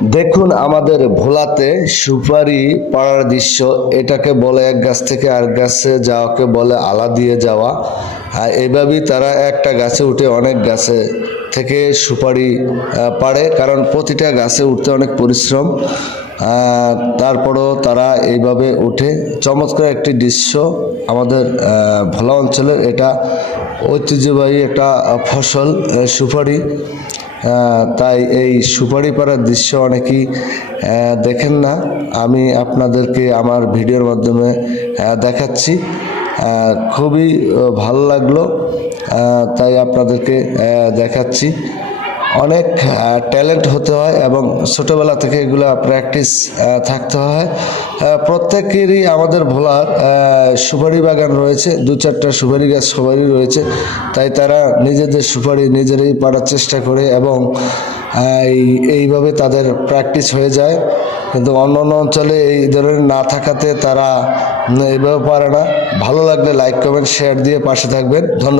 দেখুন আমাদের ভোলাতে সুপারি পাড়ার দৃশ্য, এটাকে বলে এক গাছ থেকে আর গাছে যাওয়াকে বলে আলা দিয়ে যাওয়া। আর এইভাবেই তারা একটা গাছে উঠে অনেক গাছে থেকে সুপারি পাড়ে, কারণ প্রতিটা গাছে উঠতে অনেক পরিশ্রম। তারপরও তারা এইভাবে উঠে। চমৎকার একটি দৃশ্য আমাদের ভোলা অঞ্চলের। এটা ঐতিহ্যবাহী একটা ফসল সুপারি। তাই এই সুপারি পাড়ার দৃশ্য অনেকেই দেখেন না। আমি আপনাদেরকে আমার ভিডিওর মাধ্যমে দেখাচ্ছি। খুবই ভালো লাগল। তাই আপনাদেরকে দেখাচ্ছি। অনেক ট্যালেন্ট হতে হয় এবং ছোটোবেলা থেকে এগুলো প্র্যাকটিস থাকতে হয়। প্রত্যেকেরই আমাদের ভোলার সুপারি বাগান রয়েছে। দু চারটা সুপারি গাছ সবারই রয়েছে। তাই তারা নিজেদের সুপারি নিজেরাই পাড়ার চেষ্টা করে এবং এই- এইভাবে তাদের প্র্যাকটিস হয়ে যায়। কিন্তু অন্য অন্য অঞ্চলে এই ধরনের না থাকাতে তারা উম, এইভাবে পারে না। ভালো লাগলে লাইক কমেন্ট শেয়ার দিয়ে পাশে থাকবেন। ধন্যবাদ।